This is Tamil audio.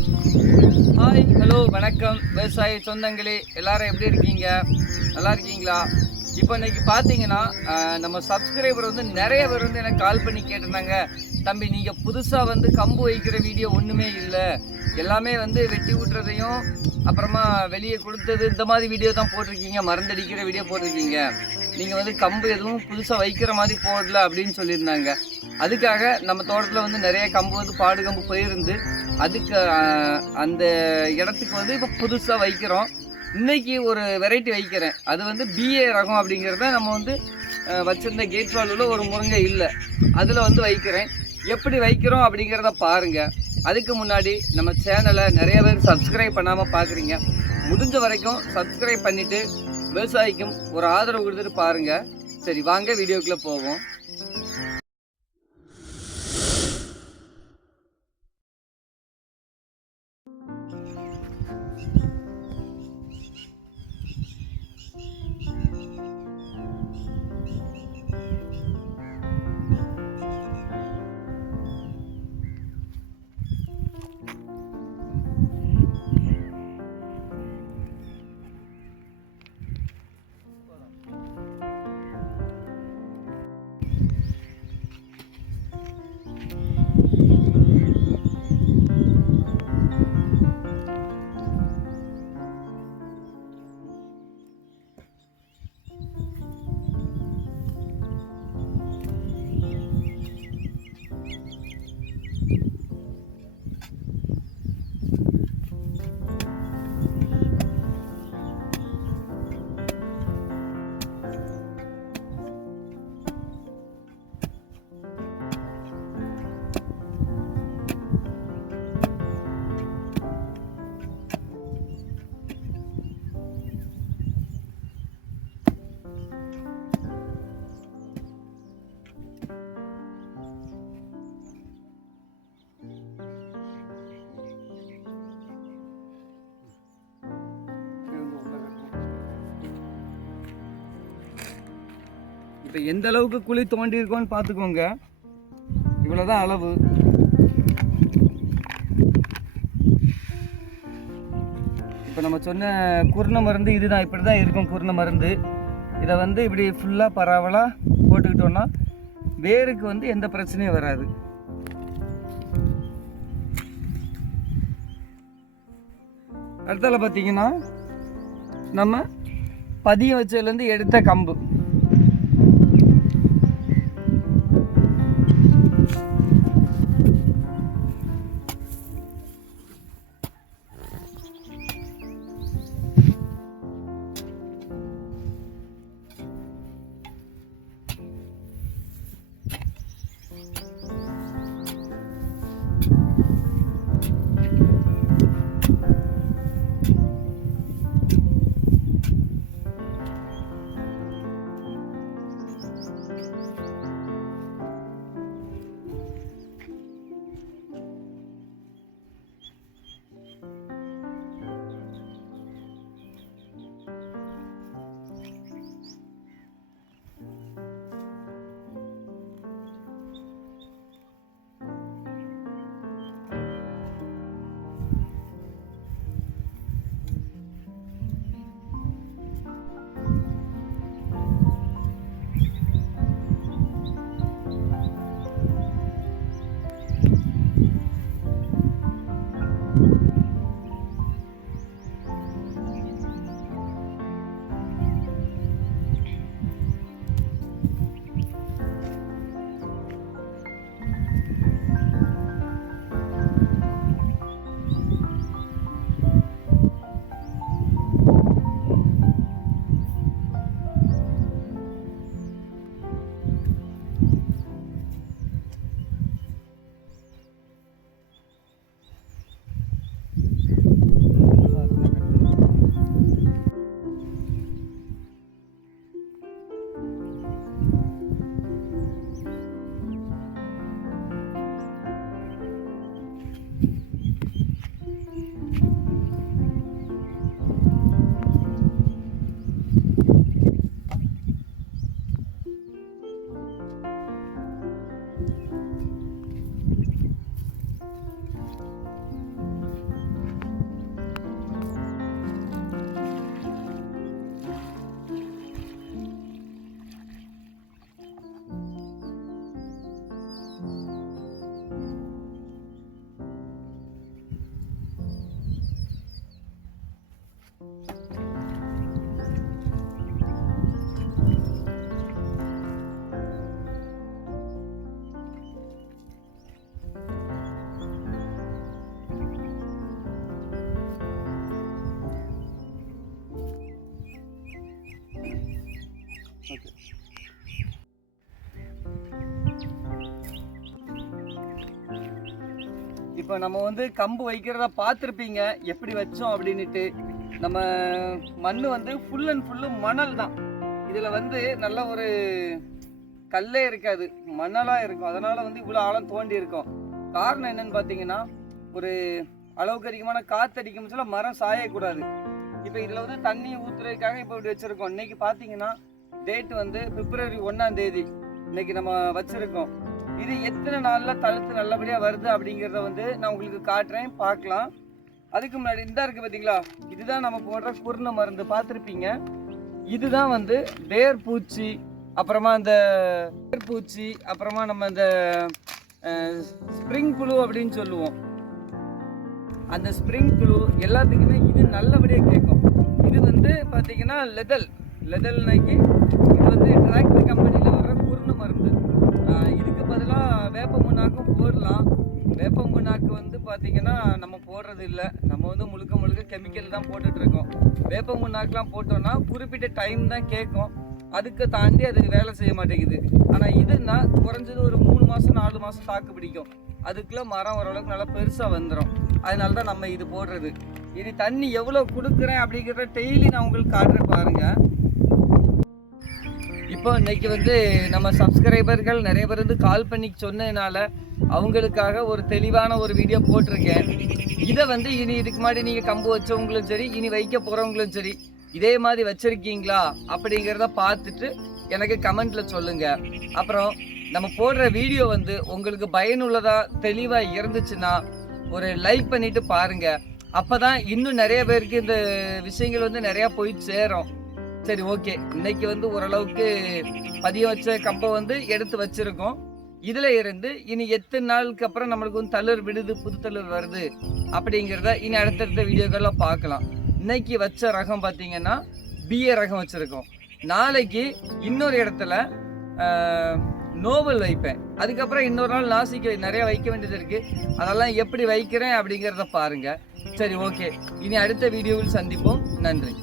ஹாய் ஹலோ வணக்கம். விவசாய சொந்தங்களே எல்லாரும் எப்படி இருக்கீங்க? நல்லா இருக்கீங்களா? இப்போ இன்னைக்கு பார்த்தீங்கன்னா நம்ம சப்ஸ்கிரைபர் வந்து நிறைய பேர் வந்து எனக்கு கால் பண்ணி கேட்டிருந்தாங்க. தம்பி நீங்கள் புதுசாக வந்து கம்பு வைக்கிற வீடியோ ஒன்றுமே இல்லை. எல்லாமே வந்து வெட்டி விட்டுறதையும் அப்புறமா வெளியே கொடுத்தது இந்த மாதிரி வீடியோ தான் போட்டிருக்கீங்க. மருந்தடிக்கிற வீடியோ போட்டிருக்கீங்க. நீங்கள் வந்து கம்பு எதுவும் புதுசாக வைக்கிற மாதிரி போடல அப்படின்னு சொல்லியிருந்தாங்க. அதுக்காக நம்ம தோட்டத்தில் வந்து நிறைய கம்பு வந்து பாடு கம்பு போயிருந்து அதுக்கு அந்த இடத்துக்கு வந்து இப்போ புதுசாக வைக்கிறோம். இன்னைக்கு ஒரு வெரைட்டி வைக்கிறேன். அது வந்து பிஏ ரகம் அப்படிங்கிறத நம்ம வந்து வச்சுருந்த கேட் வாலில் ஒரு முருங்கை இல்லை. அதில் வந்து வைக்கிறேன். எப்படி வைக்கிறோம் அப்படிங்கிறத பாருங்க. அதுக்கு முன்னாடி நம்ம சேனலை நிறைய பேர் சப்ஸ்கிரைப் பண்ணாமல் பார்க்குறீங்க முடிஞ்ச வரைக்கும் சப்ஸ்கிரைப் பண்ணிவிட்டு விவசாயிக்கும் ஒரு ஆதரவு கொடுத்துட்டு பாருங்கள் சரி வாங்க வீடியோக்குள்ளே போவோம். இப்போ எந்த அளவுக்கு குழி தோண்டி இருக்கோன்னு பார்த்துக்கோங்க. இவ்வளோதான் அளவு. இப்போ நம்ம சொன்ன குருண மருந்து இதுதான் இப்படி தான் இருக்கும் குருண மருந்து. இதை வந்து இப்படி ஃபுல்லாக பரவலாக போட்டுக்கிட்டோன்னா வேருக்கு வந்து எந்த பிரச்சனையும் வராது. அடுத்தால பார்த்தீங்கன்னா நம்ம பதியம் வச்சதுலேருந்து எடுத்த கம்பு. ஓகே இப்போ நம்ம வந்து கம்பு வைக்கிறத பார்த்துருப்பீங்க. எப்படி வச்சோம் அப்படின்னுட்டு. நம்ம மண் வந்து ஃபுல் அண்ட் ஃபுல்லு மணல் தான். இதில் வந்து நல்ல ஒரு கல்லே இருக்காது. மணலாக இருக்கும். அதனால் வந்து இவ்வளோ ஆழம் தோண்டி இருக்கும். காரணம் என்னன்னு பார்த்தீங்கன்னா ஒரு அளவுக்கு அதிகமான காற்று அடிக்கும் சொல்ல மரம் சாயக்கூடாது. இப்போ இதில் வந்து தண்ணி ஊற்றுறதுக்காக இப்போ இப்படி வச்சுருக்கோம். இன்றைக்கி பார்த்தீங்கன்னா டேட் வந்து பிப்ரவரி ஒன்றாம் தேதி. இன்னைக்கு நம்ம வச்சுருக்கோம். இது எத்தனை நாளில் தளர்த்து நல்லபடியாக வருது அப்படிங்கிறத வந்து நான் உங்களுக்கு காட்டுறேன். பார்க்கலாம். அதுக்கு முன்னாடி இந்த இருக்குது பார்த்தீங்களா இதுதான் நம்ம போடுற குருணை மருந்து. பார்த்துருப்பீங்க. இதுதான் வந்து வேர் பூச்சி அப்புறமா அந்த வேர் பூச்சி அப்புறமா நம்ம அந்த ஸ்ப்ரிங் புழு அப்படின்னு சொல்லுவோம். அந்த ஸ்ப்ரிங் புழு எல்லாத்துக்குமே இது நல்லபடியாக கேட்கும். இது வந்து பார்த்தீங்கன்னா லெதல். லெதல்னாக்கி இது வந்து டிராக்டர் கம்பெனியில் வர குருணு மருந்து. இதுக்கு பதிலாக வேப்ப முன்னாக்கும் போடலாம். வேப்ப முன்னாக்கு வந்து பார்த்திங்கன்னா நம்ம போடுறது இல்லை. நம்ம வந்து முழுக்க முழுக்க கெமிக்கல் தான் போட்டுட்ருக்கோம் வேப்ப முன்னாக்கெலாம் போட்டோம்னா குறிப்பிட்ட டைம் தான் கேட்கும். அதுக்கு தாண்டி அது வேலை செய்ய மாட்டேங்குது. ஆனால் இதுனா குறைஞ்சது ஒரு மூணு மாதம் நாலு மாதம் தாக்கு பிடிக்கும். அதுக்குள்ளே மரம் ஓரளவுக்கு நல்லா பெருசாக வந்துடும் அதனால தான் நம்ம இது போடுறது. இனி தண்ணி எவ்வளோ கொடுக்குறேன் அப்படிங்கிறத டெய்லி நான் உங்களுக்கு காட்டுறேன் பாருங்கள் இப்போ இன்னைக்கு வந்து நம்ம சப்ஸ்கிரைபர்கள் நிறைய பேர் வந்து கால் பண்ணி சொன்னதுனால அவங்களுக்காக ஒரு தெளிவான ஒரு வீடியோ போட்டிருக்கேன். இதை வந்து இனி இதுக்கு முன்னாடி நீங்கள் கம்பு வச்சவங்களும் சரி இனி வைக்க போகிறவங்களும் சரி இதே மாதிரி வச்சுருக்கீங்களா அப்படிங்கிறத பார்த்துட்டு எனக்கு கமெண்ட்டில் சொல்லுங்கள் அப்புறம் நம்ம போடுற வீடியோ வந்து உங்களுக்கு பயனுள்ளதாக தெளிவாக இருந்துச்சுன்னா ஒரு லைக் பாருங்கள் அப்போ தான் இன்னும் நிறைய பேருக்கு இந்த விஷயங்கள் வந்து நிறையா போய் சேரும். சரி ஓகே. இன்னைக்கு வந்து ஓரளவுக்கு பதியம் வச்ச கப்பை வந்து எடுத்து வச்சிருக்கோம். இதுல இருந்து இனி எத்தனை நாளுக்கு அப்புறம் நம்மளுக்கு வந்து தளர் விடுது புது தளர் வருது அப்படிங்கிறத இனி அடுத்தடுத்த வீடியோக்கள்ல பார்க்கலாம். இன்னைக்கு வச்ச ரகம் பார்த்தீங்கன்னா பிஏ ரகம் வச்சிருக்கோம். நாளைக்கு இன்னொரு இடத்துல நோவல் வைப்பேன். அதுக்கப்புறம் இன்னொரு நாள் நாசிக்கு நிறைய வைக்க வேண்டியது இருக்கு. அதெல்லாம் எப்படி வைக்கிறேன் அப்படிங்கிறத பாருங்க. சரி ஓகே. இனி அடுத்த வீடியோவில் சந்திப்போம். நன்றி.